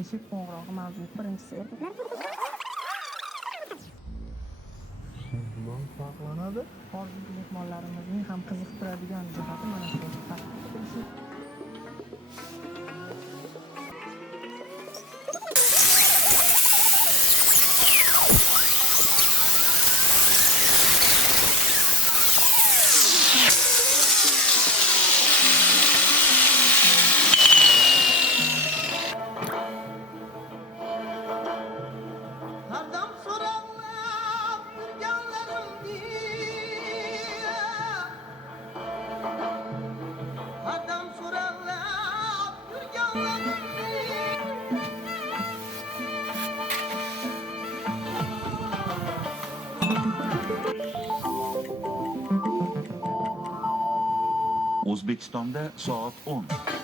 eshik qo'ng'irog'i mavjud. Birinchisi erkaklar bilan farqlanadi. hozirgi mehmonlarimizning ham qiziqtiradigan jihati mana shu taqdim etilishi. Hardam so'rab yurganlarimni Hardam so'rab yurganlarimni O'zbekistonda soat 10.